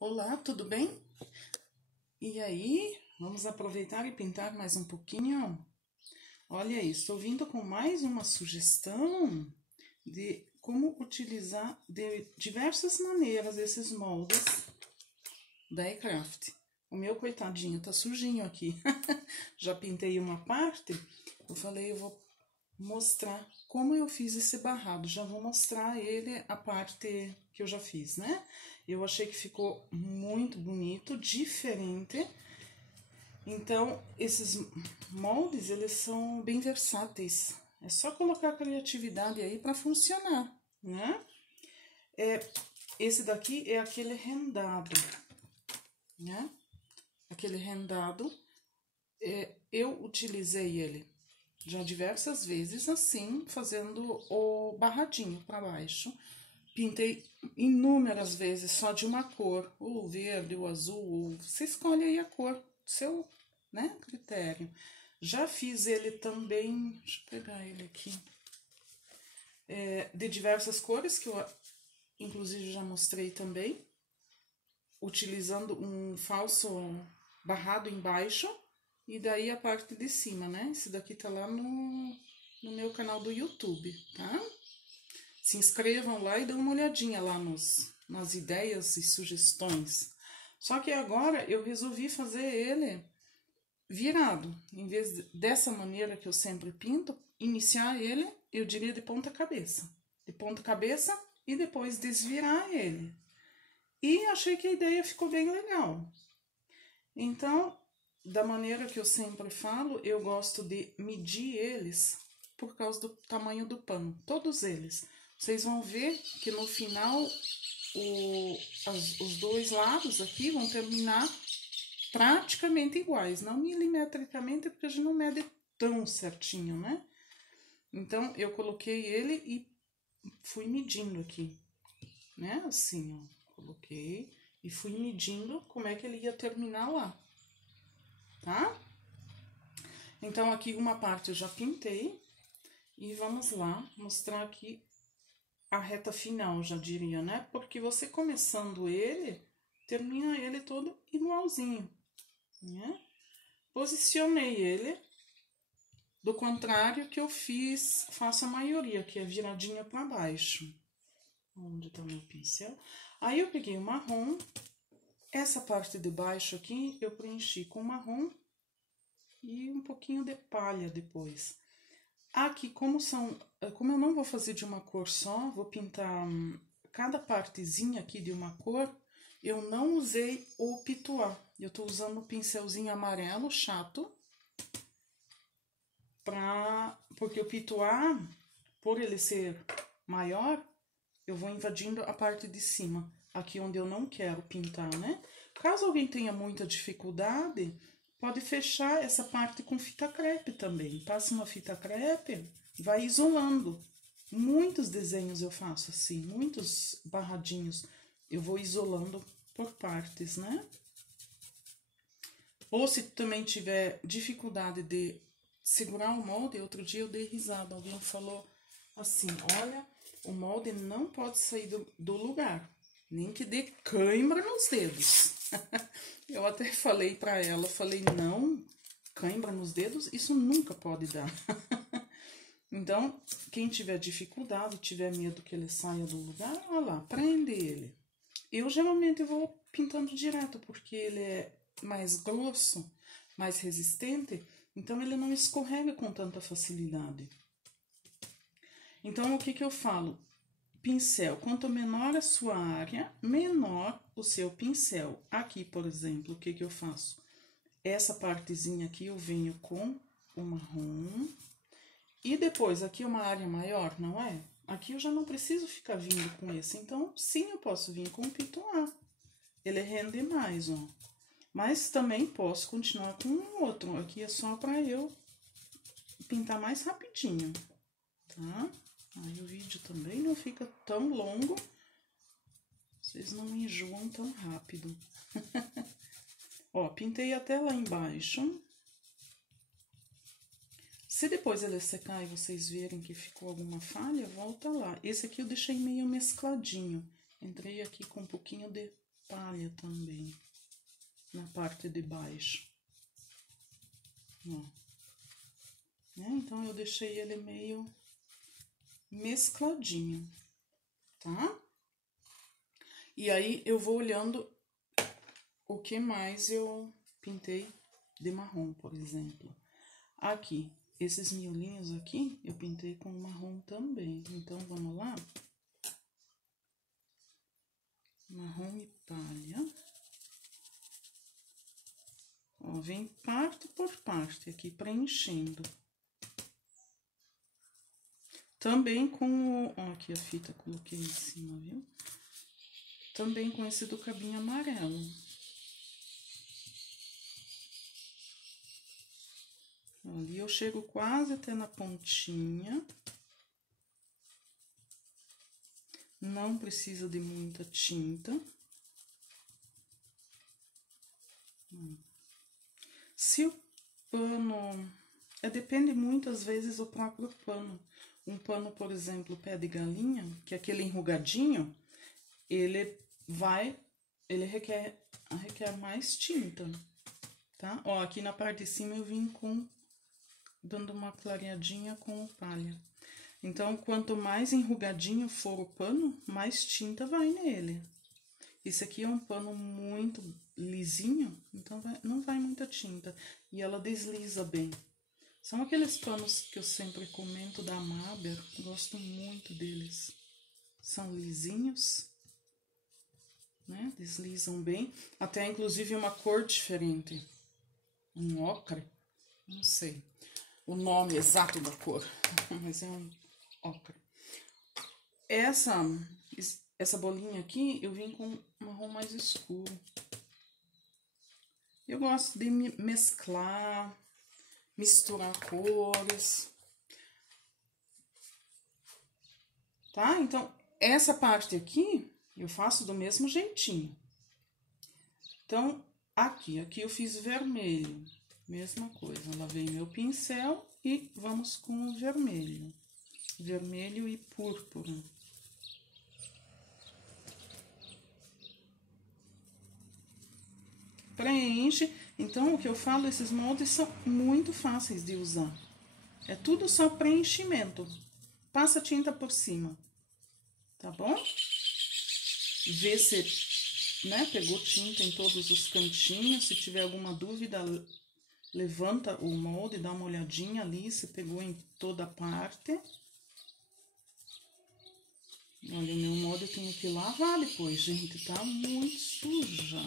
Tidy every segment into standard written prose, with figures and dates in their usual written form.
Olá, tudo bem? E aí, vamos aproveitar e pintar mais um pouquinho? Olha aí, estou vindo com mais uma sugestão de como utilizar de diversas maneiras esses moldes da iCraft. O meu coitadinho tá sujinho aqui. Já pintei uma parte, eu falei, eu vou mostrar como eu fiz esse barrado. Já vou mostrar ele, a parte que eu já fiz, né? Eu achei que ficou muito bonito, diferente. Então, esses moldes, eles são bem versáteis. É só colocar a criatividade aí para funcionar, né? Esse daqui é aquele rendado, né? Aquele rendado, eu utilizei ele já diversas vezes assim, fazendo o barradinho para baixo. Pintei inúmeras vezes só de uma cor, o verde, o azul, ou você escolhe aí a cor do seu, né, critério. Já fiz ele também, deixa eu pegar ele aqui, de diversas cores, que eu inclusive já mostrei também, utilizando um falso barrado embaixo, e daí a parte de cima, né? Esse daqui tá lá no meu canal do YouTube, tá? Se inscrevam lá e dão uma olhadinha lá nas ideias e sugestões. Só que agora eu resolvi fazer ele virado. Em vez dessa maneira que eu sempre pinto, iniciar ele, eu diria de ponta cabeça. De ponta cabeça e depois desvirar ele. E achei que a ideia ficou bem legal. Então, da maneira que eu sempre falo, eu gosto de medir eles por causa do tamanho do pano, todos eles. Vocês vão ver que no final os dois lados aqui vão terminar praticamente iguais, não milimetricamente, porque a gente não mede tão certinho, né? Então, eu coloquei ele e fui medindo aqui, né? Assim, ó, coloquei e fui medindo como é que ele ia terminar lá, tá? Então, aqui uma parte eu já pintei e vamos lá mostrar aqui a reta final, já diria, né? Porque você começando ele, termina ele todo igualzinho, né? Posicionei ele do contrário que eu faço a maioria, que é viradinha para baixo. Onde tá o meu pincel? Aí eu peguei o marrom, essa parte de baixo aqui eu preenchi com marrom e um pouquinho de palha depois. Aqui, como eu não vou fazer de uma cor só, vou pintar cada partezinha aqui de uma cor, eu não usei o pituá. Eu tô usando o pincelzinho amarelo chato, porque o pituá, por ele ser maior, eu vou invadindo a parte de cima, aqui onde eu não quero pintar, né? Caso alguém tenha muita dificuldade, pode fechar essa parte com fita crepe também. Passa uma fita crepe, vai isolando. Muitos desenhos eu faço assim, muitos barradinhos eu vou isolando por partes, né? Ou se também tiver dificuldade de segurar o molde, outro dia eu dei risada, alguém falou assim, olha, o molde não pode sair do lugar, nem que dê cãibra nos dedos. Eu até falei pra ela, falei, não, cãibra nos dedos, isso nunca pode dar. Então, quem tiver dificuldade, tiver medo que ele saia do lugar, olha lá, prende ele. Eu geralmente vou pintando direto, porque ele é mais grosso, mais resistente, então ele não escorrega com tanta facilidade. Então, o que eu falo? Pincel, quanto menor a sua área, menor o seu pincel. Aqui, por exemplo, o que eu faço? Essa partezinha aqui eu venho com o marrom. E depois, aqui é uma área maior, não é? Aqui eu já não preciso ficar vindo com esse. Então, sim, eu posso vir com o pituá. Ele rende mais, ó. Mas também posso continuar com o outro. Aqui é só pra eu pintar mais rapidinho, tá? Aí o vídeo também não fica tão longo, vocês não enjoam tão rápido. Ó, pintei até lá embaixo. Se depois ele secar e vocês verem que ficou alguma falha, volta lá. Esse aqui eu deixei meio mescladinho. Entrei aqui com um pouquinho de palha também, na parte de baixo. Ó. Né? Então, eu deixei ele meio mescladinho, tá? E aí, eu vou olhando o que mais eu pintei de marrom, por exemplo. Aqui, esses miolinhos aqui, eu pintei com marrom também. Então, vamos lá. Marrom e palha. Ó, vem parte por parte aqui, preenchendo. Também com o... Ó, aqui a fita coloquei em cima, viu? Também com esse do cabinho amarelo. Ali eu chego quase até na pontinha. Não precisa de muita tinta. Se o pano... depende muitas vezes do próprio pano. Um pano, por exemplo, pé de galinha, que é aquele enrugadinho, ele requer mais tinta, tá? Ó, aqui na parte de cima eu vim dando uma clareadinha com palha. Então, quanto mais enrugadinho for o pano, mais tinta vai nele. Esse aqui é um pano muito lisinho, então não vai muita tinta. E ela desliza bem. São aqueles panos que eu sempre comento da Maber, gosto muito deles. São lisinhos, né? Deslizam bem. Até, inclusive, uma cor diferente. Um ocre, não sei o nome exato da cor, mas é um ocre. Essa bolinha aqui, eu vim com marrom mais escuro. Eu gosto de mesclar, misturar cores. Tá? Então, essa parte aqui, eu faço do mesmo jeitinho. Então, aqui eu fiz vermelho. Mesma coisa, lavei meu pincel e vamos com o vermelho. Vermelho e púrpura. Preenche. Então, o que eu falo, esses moldes são muito fáceis de usar. É tudo só preenchimento. Passa tinta por cima, tá bom? Vê se, né, pegou tinta em todos os cantinhos. Se tiver alguma dúvida, levanta o molde, dá uma olhadinha ali, se pegou em toda parte. Olha, o meu molde eu tenho que lavar depois, gente, tá muito suja.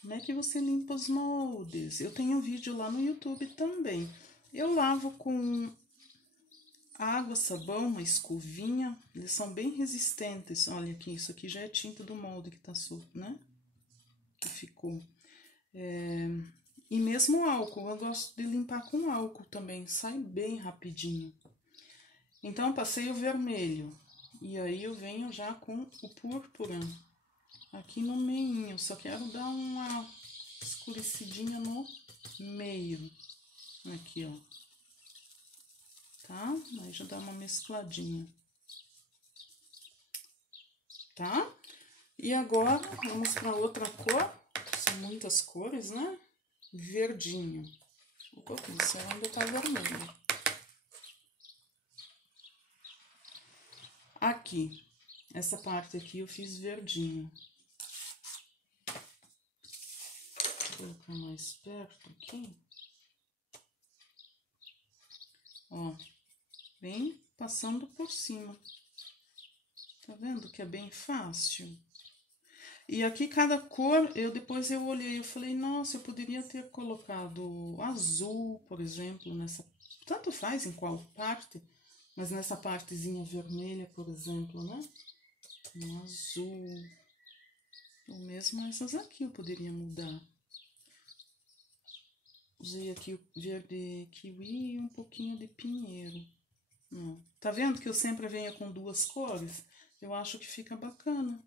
Como é que você limpa os moldes? Eu tenho um vídeo lá no YouTube também. Eu lavo com água, sabão, uma escovinha. Eles são bem resistentes. Olha aqui, isso aqui já é tinta do molde que tá solto, né? Que ficou. E mesmo álcool, eu gosto de limpar com álcool também, sai bem rapidinho. Então, eu passei o vermelho. E aí, eu venho já com o púrpura. Aqui no meio, só quero dar uma escurecidinha no meio. Aqui, ó. Tá? Aí já dá uma mescladinha. Tá? E agora, vamos para outra cor. São muitas cores, né? Verdinho. O pincel ainda tá vermelho. Aqui, essa parte aqui eu fiz verdinho. Vou colocar mais perto aqui. Ó, bem passando por cima. Tá vendo que é bem fácil? E aqui cada cor, depois eu olhei, eu falei, nossa, eu poderia ter colocado azul, por exemplo, nessa... Tanto faz em qual parte, mas nessa partezinha vermelha, por exemplo, né? Um azul. Ou mesmo essas aqui eu poderia mudar. Usei aqui o verde kiwi e um pouquinho de pinheiro. Ó. Tá vendo que eu sempre venho com duas cores? Eu acho que fica bacana.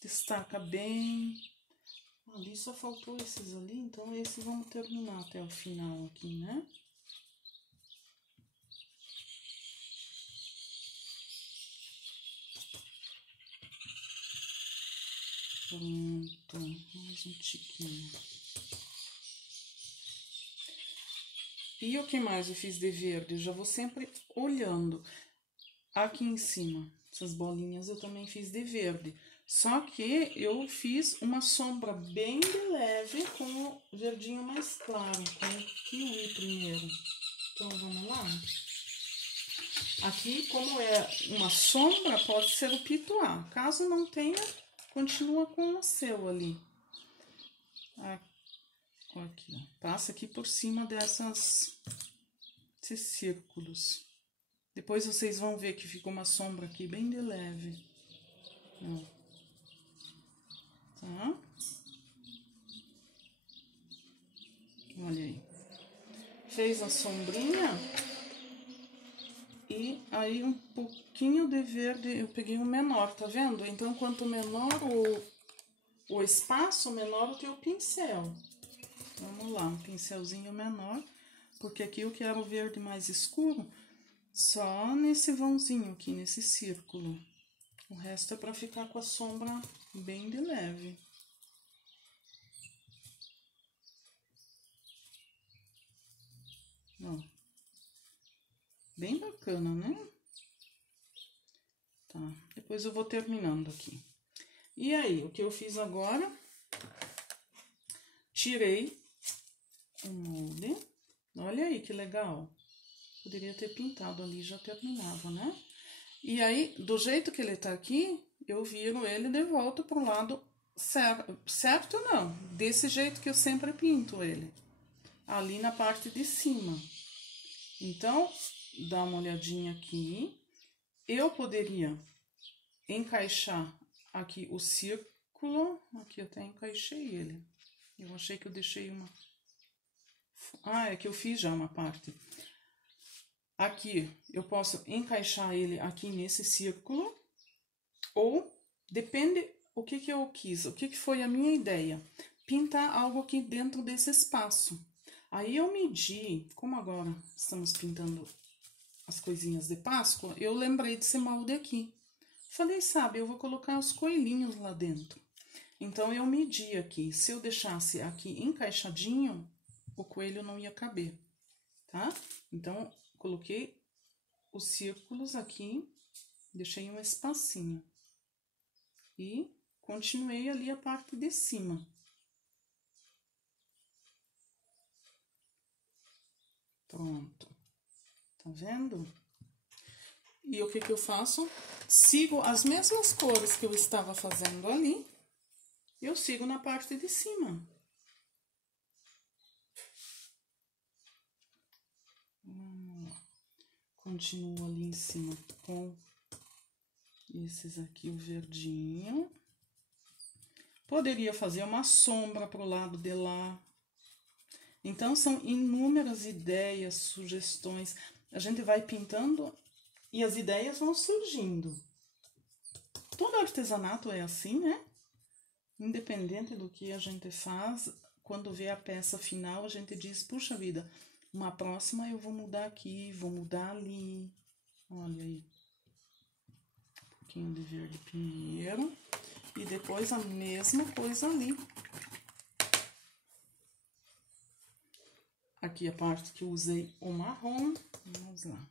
Destaca bem. Ali só faltou esses ali, então esse vamos terminar até o final aqui, né? Pronto, mais um tiquinho. E o que mais eu fiz de verde? Eu já vou sempre olhando. Aqui em cima, essas bolinhas eu também fiz de verde. Só que eu fiz uma sombra bem de leve com o verdinho mais claro, com o kiwi primeiro. Então, vamos lá. Aqui, como é uma sombra, pode ser o pituá. Caso não tenha, continua com o seu ali. Aqui, ó. Passa aqui por cima desses círculos. Depois vocês vão ver que ficou uma sombra aqui bem de leve. Ó. Tá? Olha aí. Fez a sombrinha. E aí um pouquinho de verde, eu peguei um menor, tá vendo? Então, quanto menor o espaço, menor o teu pincel. Vamos lá, um pincelzinho menor, porque aqui eu quero o verde mais escuro, só nesse vãozinho aqui, nesse círculo. O resto é pra ficar com a sombra bem de leve. Ó. Bem bacana, né? Tá, depois eu vou terminando aqui. E aí, o que eu fiz agora? Tirei o molde. Olha aí que legal. Poderia ter pintado ali, já terminava, né? E aí, do jeito que ele tá aqui, eu viro ele de volta pro lado certo. Certo não, desse jeito que eu sempre pinto ele. Ali na parte de cima. Então, dá uma olhadinha aqui. Eu poderia encaixar aqui o círculo. Aqui eu até encaixei ele. Eu achei que eu deixei uma... Ah, é que eu fiz já uma parte. Aqui, eu posso encaixar ele aqui nesse círculo. Ou, depende o que eu quis, o que foi a minha ideia. Pintar algo aqui dentro desse espaço. Aí eu medi, como agora estamos pintando as coisinhas de Páscoa, eu lembrei desse molde aqui. Falei, sabe, eu vou colocar os coelhinhos lá dentro. Então, eu medi aqui. Se eu deixasse aqui encaixadinho, o coelho não ia caber, tá? Então, coloquei os círculos aqui, deixei um espacinho. E continuei ali a parte de cima. Pronto. Tá vendo? E o que eu faço? Sigo as mesmas cores que eu estava fazendo ali. Eu sigo na parte de cima. Continuo ali em cima com esses aqui, o verdinho. Poderia fazer uma sombra pro lado de lá. Então, são inúmeras ideias, sugestões. A gente vai pintando e as ideias vão surgindo. Todo artesanato é assim, né? Independente do que a gente faz, quando vê a peça final, a gente diz, puxa vida, uma próxima eu vou mudar aqui, vou mudar ali. Olha aí. Um pouquinho de verde primeiro. E depois a mesma coisa ali. Aqui a parte que eu usei o marrom. Vamos lá.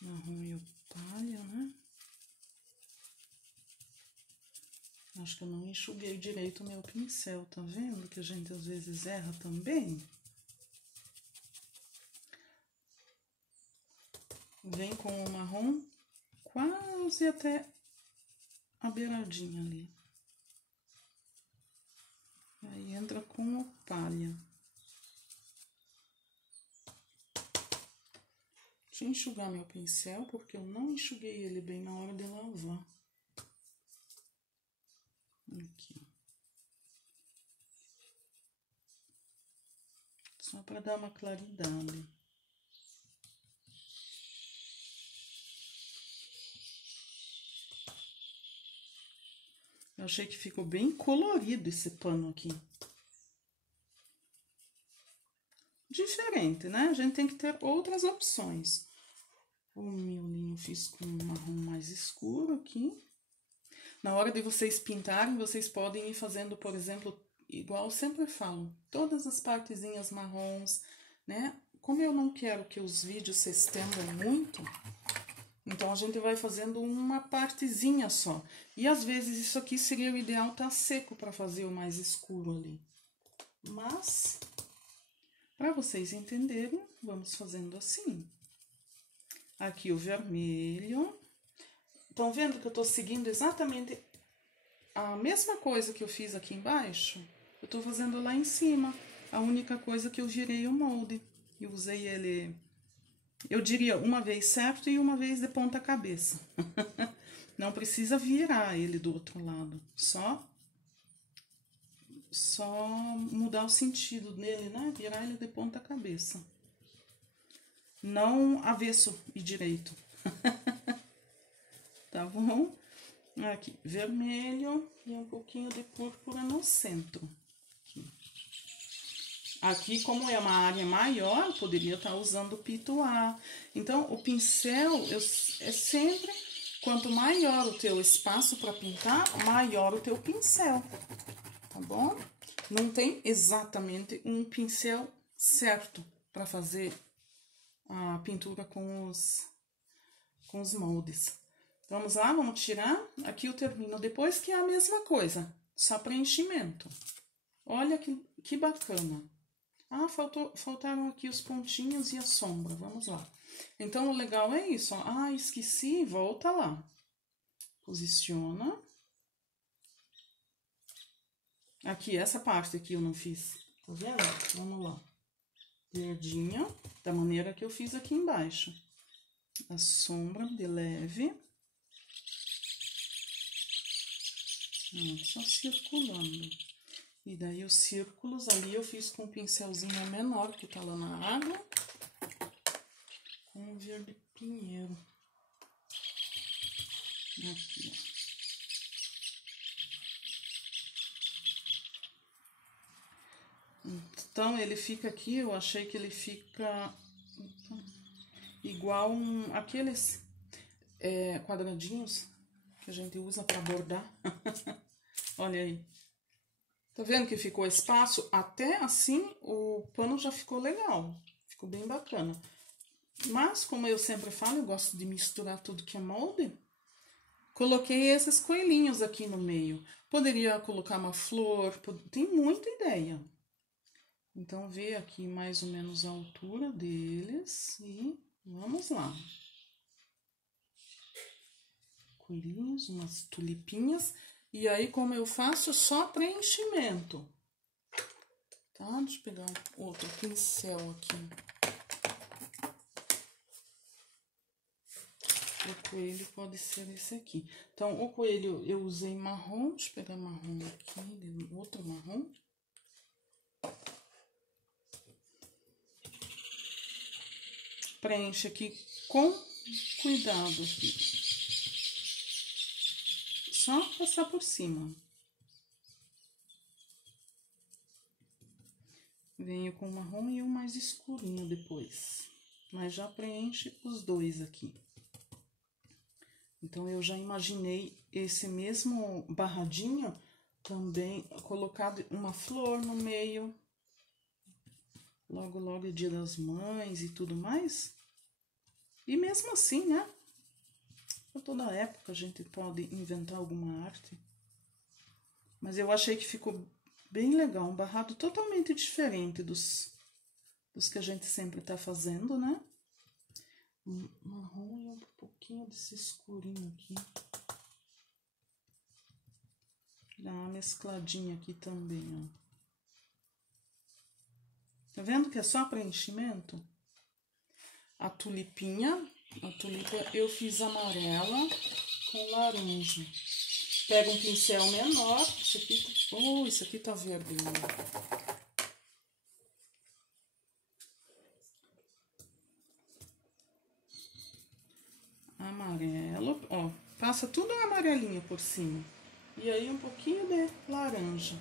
Marrom e o palha, né? Acho que eu não enxuguei direito o meu pincel, tá vendo? Que a gente às vezes erra também. Vem com o marrom quase até a beiradinha ali. Aí entra com o palha. Deixa eu enxugar meu pincel, porque eu não enxuguei ele bem na hora de lavar. Aqui. Só para dar uma claridade. Eu achei que ficou bem colorido esse pano aqui. Diferente, né? A gente tem que ter outras opções. O miolinho eu fiz com um marrom mais escuro aqui. Na hora de vocês pintarem, vocês podem ir fazendo, por exemplo, igual eu sempre falo, todas as partezinhas marrons, né? Como eu não quero que os vídeos se estendam muito, então a gente vai fazendo uma partezinha só. E às vezes isso aqui seria o ideal tá seco para fazer o mais escuro ali. Mas, para vocês entenderem, vamos fazendo assim. Aqui o vermelho. Estão vendo que eu tô seguindo exatamente a mesma coisa que eu fiz aqui embaixo? Eu tô fazendo lá em cima. A única coisa que eu girei o molde. E usei ele, eu diria, uma vez certo e uma vez de ponta cabeça. Não precisa virar ele do outro lado. Só mudar o sentido dele, né? Virar ele de ponta cabeça. Não avesso e direito. Tá bom? Aqui, vermelho e um pouquinho de púrpura no centro. Aqui, como é uma área maior, poderia estar usando pituá. Então, o pincel é sempre, quanto maior o teu espaço para pintar, maior o teu pincel, tá bom? Não tem exatamente um pincel certo para fazer a pintura com os moldes. Vamos lá, vamos tirar. Aqui eu termino depois, que é a mesma coisa, só preenchimento. Olha que bacana. Ah, faltaram aqui os pontinhos e a sombra. Vamos lá. Então, o legal é isso, ó. Ah, esqueci, volta lá. Posiciona. Aqui, essa parte aqui eu não fiz. Tá vendo? Vamos lá. Verdinha, da maneira que eu fiz aqui embaixo. A sombra de leve. Só circulando. E daí os círculos ali eu fiz com um pincelzinho menor, que tá lá na água, com verde pinheiro. Aqui, ó. Então, ele fica aqui, eu achei que ele fica igual aqueles quadradinhos que a gente usa para bordar. Olha aí. Tá vendo que ficou espaço? Até assim o pano já ficou legal. Ficou bem bacana. Mas, como eu sempre falo, eu gosto de misturar tudo que é molde. Coloquei esses coelhinhos aqui no meio. Poderia colocar uma flor, tem muita ideia. Então, vê aqui mais ou menos a altura deles e vamos lá. Coelhinhos, umas tulipinhas. E aí, como eu faço, só preenchimento. Tá? Deixa eu pegar outro pincel aqui. O coelho pode ser esse aqui. Então, o coelho eu usei marrom. Deixa eu pegar marrom aqui, outro marrom. Preenche aqui com cuidado aqui. Só passar por cima. Venho com o marrom e o mais escurinho depois. Mas já preenche os dois aqui. Então, eu já imaginei esse mesmo barradinho também colocado uma flor no meio. Logo, logo é Dia das Mães e tudo mais. E mesmo assim, né? A toda época a gente pode inventar alguma arte. Mas eu achei que ficou bem legal. Um barrado totalmente diferente dos que a gente sempre tá fazendo, né? Marrom e um pouquinho desse escurinho aqui. Dá uma mescladinha aqui também, ó. Tá vendo que é só preenchimento? A tulipinha, a tulipa eu fiz amarela com laranja. Pega um pincel menor, isso aqui tá verdinho. Amarelo, ó, passa tudo amarelinho por cima. E aí um pouquinho de laranja.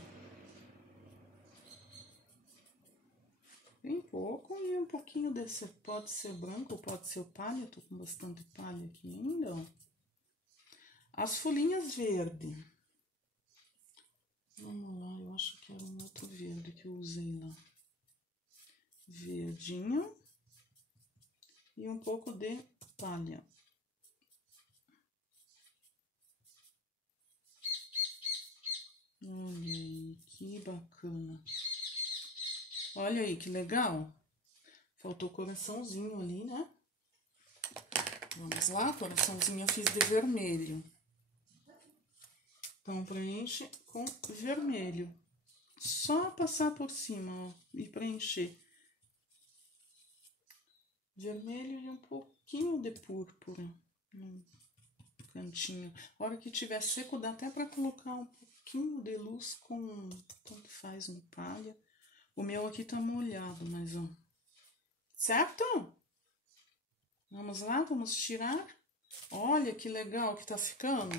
Bem pouco e um pouquinho desse, pode ser branco ou pode ser palha, tô com bastante palha aqui ainda, ó. As folhinhas verde. Vamos lá, eu acho que era um outro verde que eu usei lá. Verdinho. E um pouco de palha. Olha aí, que bacana. Olha aí, que legal. Faltou coraçãozinho ali, né? Vamos lá, coraçãozinho eu fiz de vermelho. Então, preenche com vermelho. Só passar por cima, ó, e preencher. Vermelho e um pouquinho de púrpura no cantinho. A hora que tiver seco, dá até para colocar um pouquinho de luz com... Tanto faz um palha. O meu aqui tá molhado, mas ó. Certo? Vamos lá, vamos tirar. Olha que legal que tá ficando.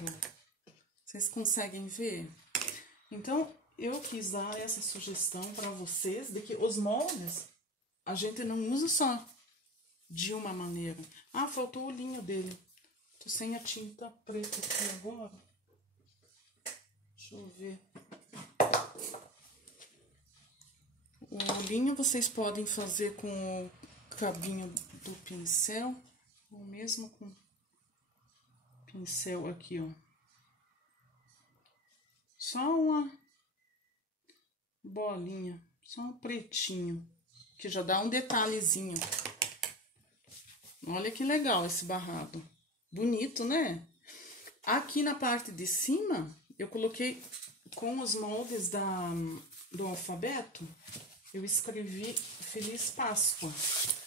Vocês conseguem ver? Então, eu quis dar essa sugestão para vocês de que os moldes a gente não usa só de uma maneira. Ah, faltou o olhinho dele. Tô sem a tinta preta aqui agora. Deixa eu ver. O olhinho vocês podem fazer com o cabinho do pincel, ou mesmo com pincel aqui, ó. Só uma bolinha, só um pretinho, que já dá um detalhezinho. Olha que legal esse barrado. Bonito, né? Aqui na parte de cima, eu coloquei com os moldes do alfabeto, eu escrevi Feliz Páscoa.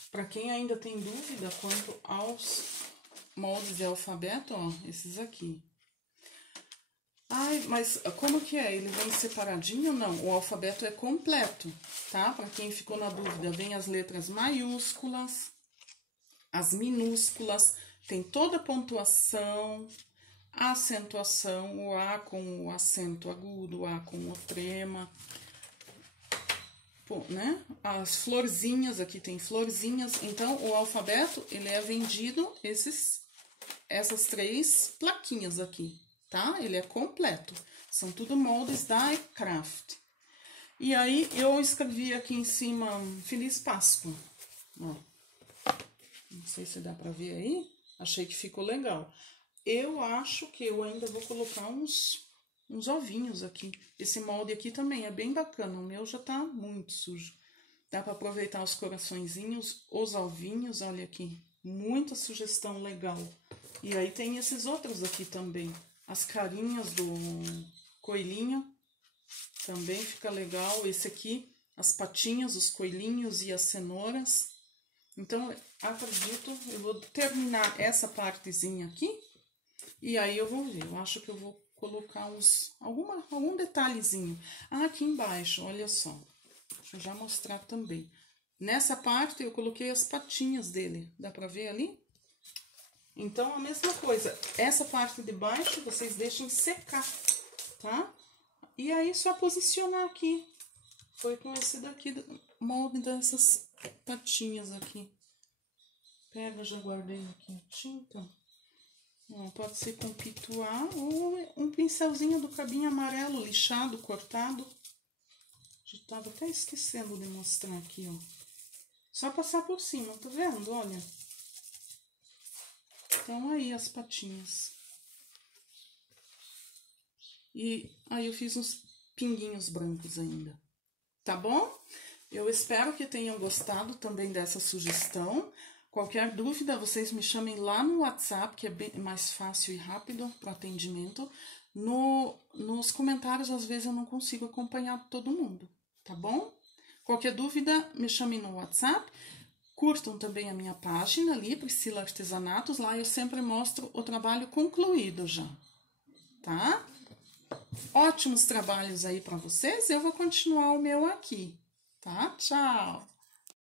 Para quem ainda tem dúvida quanto aos moldes de alfabeto, ó, esses aqui. Ai, mas como que é? Ele vem separadinho? Não, o alfabeto é completo, tá? Para quem ficou na dúvida, vem as letras maiúsculas, as minúsculas, tem toda a pontuação, a acentuação, o A com o acento agudo, o A com o trema, né? As florzinhas, aqui tem florzinhas. Então, o alfabeto, ele é vendido essas 3 plaquinhas aqui, tá? Ele é completo. São tudo moldes da iCraft. E aí, eu escrevi aqui em cima, Feliz Páscoa. Ó. Não sei se dá pra ver aí. Achei que ficou legal. Eu acho que eu ainda vou colocar uns ovinhos aqui. Esse molde aqui também é bem bacana. O meu já tá muito sujo. Dá pra aproveitar os coraçõezinhos, os ovinhos, olha aqui. Muita sugestão legal. E aí tem esses outros aqui também. As carinhas do coelhinho. Também fica legal. Esse aqui, as patinhas, os coelhinhos e as cenouras. Então, acredito, eu vou terminar essa partezinha aqui. E aí eu vou ver. Eu acho que eu vou colocar algum detalhezinho. Ah, aqui embaixo, olha só. Deixa eu já mostrar também. Nessa parte eu coloquei as patinhas dele. Dá pra ver ali? Então, a mesma coisa. Essa parte de baixo vocês deixem secar, tá? E aí, só posicionar aqui. Foi com esse daqui, molde dessas patinhas aqui. Pega, já guardei aqui a tinta. Ó, pode ser com pituá ou um pincelzinho do cabinho amarelo, lixado, cortado. Já tava até esquecendo de mostrar aqui, ó. Só passar por cima, tá vendo? Olha. Então, aí as patinhas. E aí eu fiz uns pinguinhos brancos ainda. Tá bom? Eu espero que tenham gostado também dessa sugestão. Qualquer dúvida, vocês me chamem lá no WhatsApp, que é bem mais fácil e rápido para o atendimento. Nos comentários, às vezes, eu não consigo acompanhar todo mundo, tá bom? Qualquer dúvida, me chamem no WhatsApp. Curtam também a minha página ali, Priscila Artesanatos. Lá eu sempre mostro o trabalho concluído já, tá? Ótimos trabalhos aí para vocês. Eu vou continuar o meu aqui, tá? Tchau!